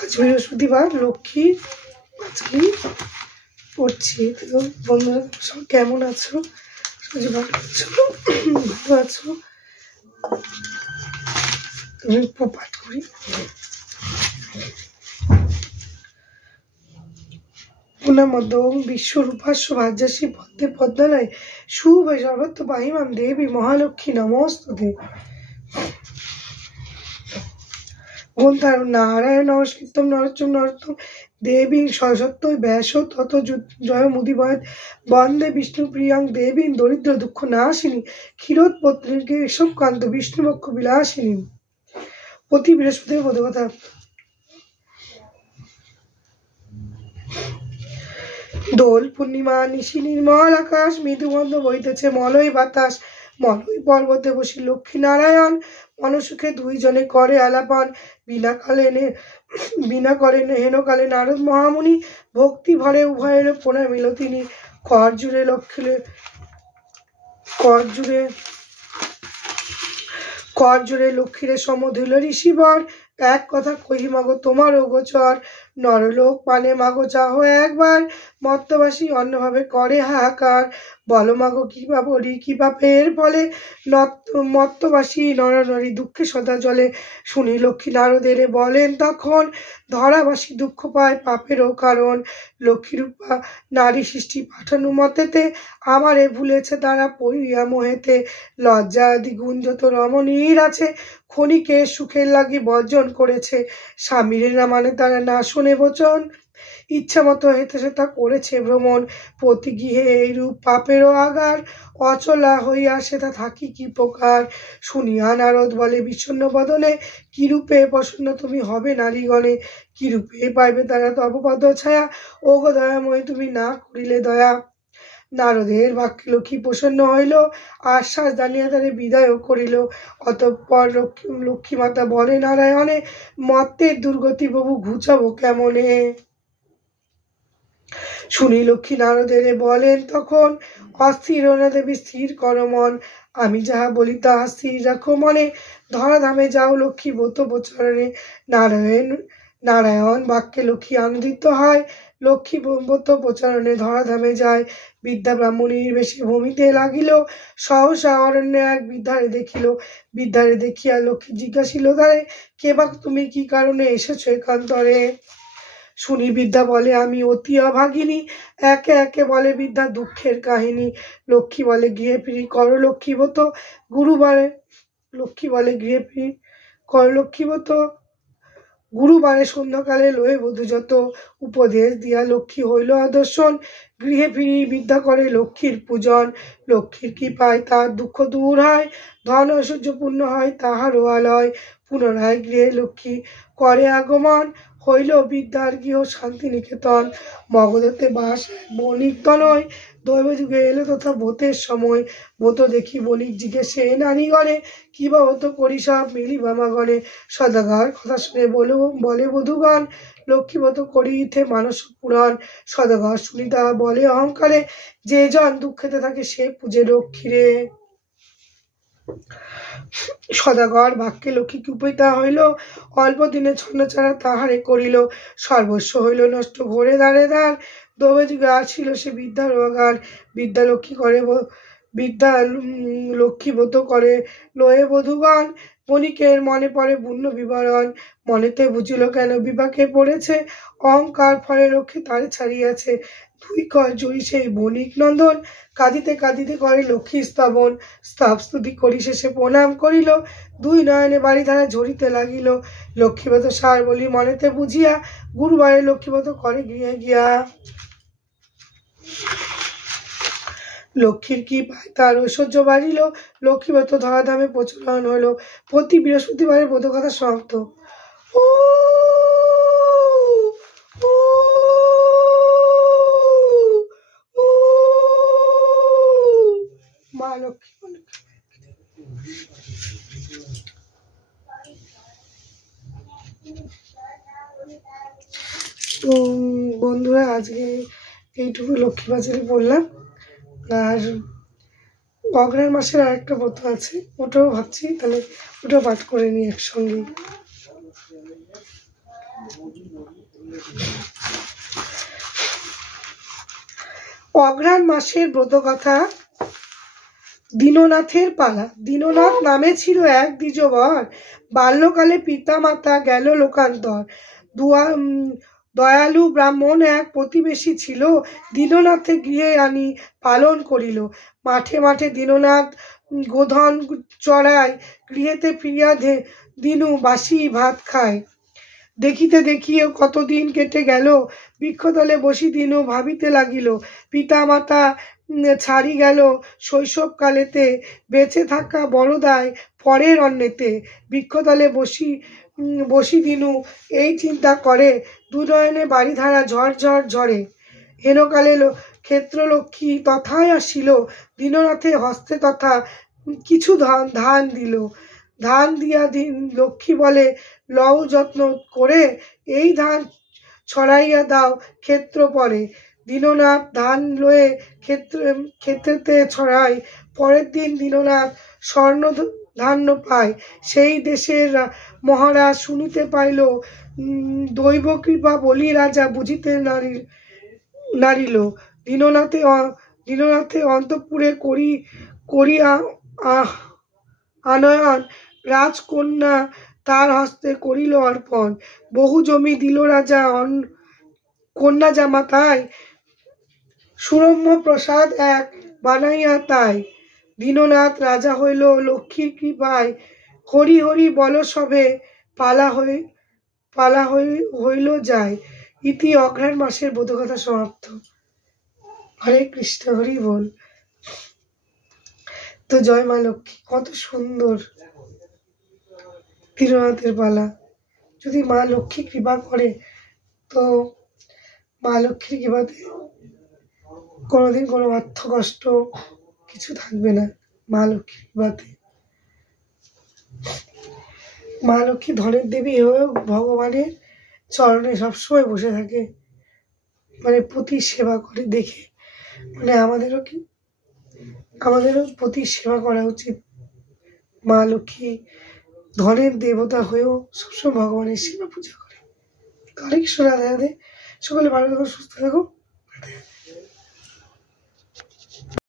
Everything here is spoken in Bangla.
আজ বৃহস্পতিবার লক্ষ্মী আজকে পড়ছি। তো বন্ধুরা সব কেমন আছো? সবাই ভালো আছো? ভালো আছো? তুমি পাঠ করি। পুনমদং বিশ্বরূপাস্য ভাজ্যাসী পদ্মে পদ্মালয় শুভে সর্বত্র পাহিমাম দেবী মহালক্ষ্মী নমস্তুতে। গ্রন্থার নারায়ণ নমস্কৃতম নরোত্তম নরোত্তম দেবী সরস্বত্যই ব্যাস তত জয় মুদিবয়ত বন্দে বিষ্ণু প্রিয়ং দেবী দরিদ্র দুঃখ নাশিনী ক্ষীরোৎপত্রীকে কেশবকান্ত বিষ্ণুবক্ষ বিলাসিনী। প্রতি বৃহস্পতির বোধকথা। দোল পূর্ণিমা নিশি নির্মল আকাশ মৃদুবন্ধ বইতেছে মলয় বাতাস। মলয় পর্বতে বসি লক্ষ্মী নারায়ণ মনসুখে দুইজনে করে আলাপন। বিনা করেন হেনকালে নারদ মহামুনি ভক্তি ভরে উভয়ের প্রণামিল তিনি। কর জুড়ে লক্ষ্মীরে সমধিল ঋষিবর এক কথা কহি মাগো তোমার গোচর। নরলোক পানে মাগো চাহো একবার মত্তবাসী অন্যভাবে করে হাহাকার। বলো মাগো কি বা বলি কি পাপের ফলে মত্তবাসী নরনারী দুঃখে সদা জলে। শুনি লক্ষ্মী নারদের বলেন তখন ধরাবাসী দুঃখ পায় পাপেরও কারণ। লক্ষ্মীরূপা নারী সৃষ্টি পাঠানো মতেতে আমারে ভুলেছে তারা পড়িয়া মোহেতে। লজ্জা আদি গুণ যত রমণীর আছে ক্ষণিকে সুখের লাগি বর্জন করেছে। স্বামীর না মানে তারা না শোনে বচন ইচ্ছা মতো হেতে সেটা করেছে ভ্রমণ। প্রতি গৃহে এইরূপ পাপেরও আগার অচলা হইয়া সেটা থাকি কি প্রকার। শুনিয়া নারদ বলে বিষণ্ণ বদনে কিরূপে প্রসন্ন তুমি হবে নারীগণে। কিরূপে পাইবে তারা তব পদ ছায়া ওগো দয়াময় তুমি না করিলে দয়া। নারদের বাক্যে লক্ষ্মী প্রসন্ন হইল আশ্বাস দানিয়া তারে বিদায় করিল। অতঃপর লক্ষ্মী মাতা বলে নারায়ণে মত্তের দুর্গতি প্রভু ঘুচাবো কেমনে। শুনি লক্ষ্মী নারদের বলেন তখন অস্থির না দেবী স্থির কর মন। আমি যাহা বলি তাহা স্থির রাখো মনে ধরাধামে যাও লক্ষ্মী ব্রত প্রচারণে। নারায়ণ বাক্যে লক্ষ্মী আনন্দিত হয় লক্ষ্মী ব্রত প্রচারণে ধরাধামে যায়। বিদ্যা ব্রাহ্মণীর বেশে ভূমিতে লাগিল সহসা অরণ্যে এক বৃদ্ধারে দেখিল। বৃদ্ধারে দেখিয়া লক্ষ্মী জিজ্ঞাসিল তারে কে বা তুমি কি কারণে এসেছো একান্তরে। শুনি বৃদ্ধা বলে আমি অতি অভাগিনী। একে একে বলে বৃদ্ধা দুঃখের কাহিনী। লক্ষ্মী বলে গৃহে ফিরি কর লক্ষ্মীব্রত গুরুবারে সন্ধ্যাকালে লয়ে বধূ যত। উপদেশ দিয়া লক্ষ্মী হইল আদর্শন গৃহে ফিরি বিদ্যা করে লক্ষ্মীর পূজন। লক্ষ্মীর কৃপায় তার দুঃখ দূর হয় ধন ঐশ্বর্য পূর্ণ হয় তাহারও আলয়। পুনরায় গৃহে লক্ষ্মী করে আগমন হইল বিদ্যার গৃহ শান্তিনিকেতন। মগধতে বাস বণিক তনয় দৈব যুগে এলো তথা ব্রতের সময়। ব্রত দেখি বণিক জিজ্ঞেসে নারীগণে কি বা ব্রত করি সব মিলিবা মাগণে। সদাগর কথা শুনে বলে বধূগণ লক্ষ্মী ব্রত করিতে মানস পুরাণ। সদাগর শুনি তাহা বলে অহংকারে যে জন দুঃখেতে থাকে সে পূজে লক্ষ্মীরে। সদাগর বাক্যে লক্ষ্মী কুপিতা হইল অল্প দিনে ছন্নছাড়া তাহারে করিল। সর্বস্ব হইল নষ্ট ঘোরে দ্বারে দ্বার দৈব যুগে আসিল সে বিদ্যার অগার। বিদ্যা লক্ষ্মী ব্রত করে লয়ে বধূগণ বণিকের মনে পড়ে পূর্ণ বিবরণ। মনেতে বুঝিল কেন বিপাকে পড়েছে অহংকার ফলে লক্ষ্মী তারে ছাড়িয়াছে। দুই কর জয়ী সেই বণিক নন্দন কাঁদিতে কাঁদিতে করে লক্ষ্মী স্তবন। স্তুতি করি শেষে প্রণাম করিল দুই নয়নে বাড়ি ধারা ঝরিতে লাগিল। লক্ষ্মীব্রত সার বলি মনেতে বুঝিয়া গুরুবারে লক্ষ্মীব্রত করে গৃহে গিয়া। লক্ষ্মীর কি পায় তার ঐশ্বর্য বাড়িল লক্ষ্মীব্রত ধরাধামে প্রচলন হইল। প্রতি বৃহস্পতিবারে ব্রতকথা সমাপ্ত। মা লক্ষ্মী তো বন্ধুরা আজকে এইটুকু লক্ষ্মী বাজারে বললাম। আর অগ্রহায়ণ মাসের আরেকটা ব্রত আছে ওটাও ভাবছি তাহলে ওটাও পাঠ করে নিই একসঙ্গেই। অঘ্রাণ মাসের ব্রতকথা। দীননাথের পালা। দীননাথ নামে ছিল এক দ্বিজবর, বাল্যকালে পিতা মাতা গেল লোকান্তর। দয়ালু ব্রাহ্মণ এক প্রতিবেশী ছিল, দীননাথে গৃহে আনি পালন করিল। মাঠে মাঠে দীননাথ গোধন চড়ায়, গৃহেতে ফিরিয়া দিনু বাসি ভাত খায়। দেখিতে দেখিয়ে কতদিন কেটে গেল, বৃক্ষতলে বসি দিনু ভাবিতে লাগিল। পিতা মাতা ছাড়ি গেল শৈশবকালেতে, বেঁচে থাকা বড় দায় পরের অন্নেতে। বৃক্ষতলে বসি দিনু এই চিন্তা করে, দুনয়নে বারিধারা ঝড় ঝড় ঝরে। হেনকালে ক্ষেত্রলক্ষ্মী তথায় আসিল, দীননাথের হস্তে তথা কিছু ধান দিল। ধান দিয়া লক্ষ্মী বলে, লও যত্ন করে, এই ধান ছড়াইয়া দাও ক্ষেত্র পরে। দীননাথ ধান লয়ে ক্ষেত্রেতে ছড়ায়, পরের দিন দীননাথ স্বর্ণ ধান্য পায়। সেই দেশের মহারাজ শুনিতে পাইল, দৈব কৃপা বলি রাজা বুঝিতে নারিল। দীননাথে অন্তঃপুরে করিয়া আনয়ন, রাজকন্যা তার হস্তে করিল অর্পণ। বহু জমি দিল রাজা কন্যা জামাতায়, সুরম্য প্রসাদ এক বানাইয়া তাই। দীননাথ রাজা হইল লক্ষ্মীর কৃপায়, হরি হরি বল সবে, পালা হইল যায়। ইতি অঘ্রাণ মাসের ব্রতকথা সমাপ্ত। হরে কৃষ্ণ, হরি বল। তো জয় মা লক্ষ্মী, কত সুন্দর দীননাথের পালা। যদি মা লক্ষ্মী কৃপা করে, তো মা লক্ষ্মীর কৃপাতে কোনোদিন কোনো অর্থ কষ্ট কিছু থাকবে না। মা লক্ষ্মীর কৃপাতে মা লক্ষ্মী ধনের দেবী হয়েও ভগবানের চরণে সবসময় বসে থাকে, মানে প্রতি সেবা করে দেখে, মানে আমাদেরও প্রতি সেবা করা উচিত। মা লক্ষ্মী ধনের দেবতা হয়েও সবসময় ভগবানের সেবা পূজা করে। হরে কৃষ্ণ, রাধে রাধে। সকলে ভালো থাকো, সুস্থ থাকো।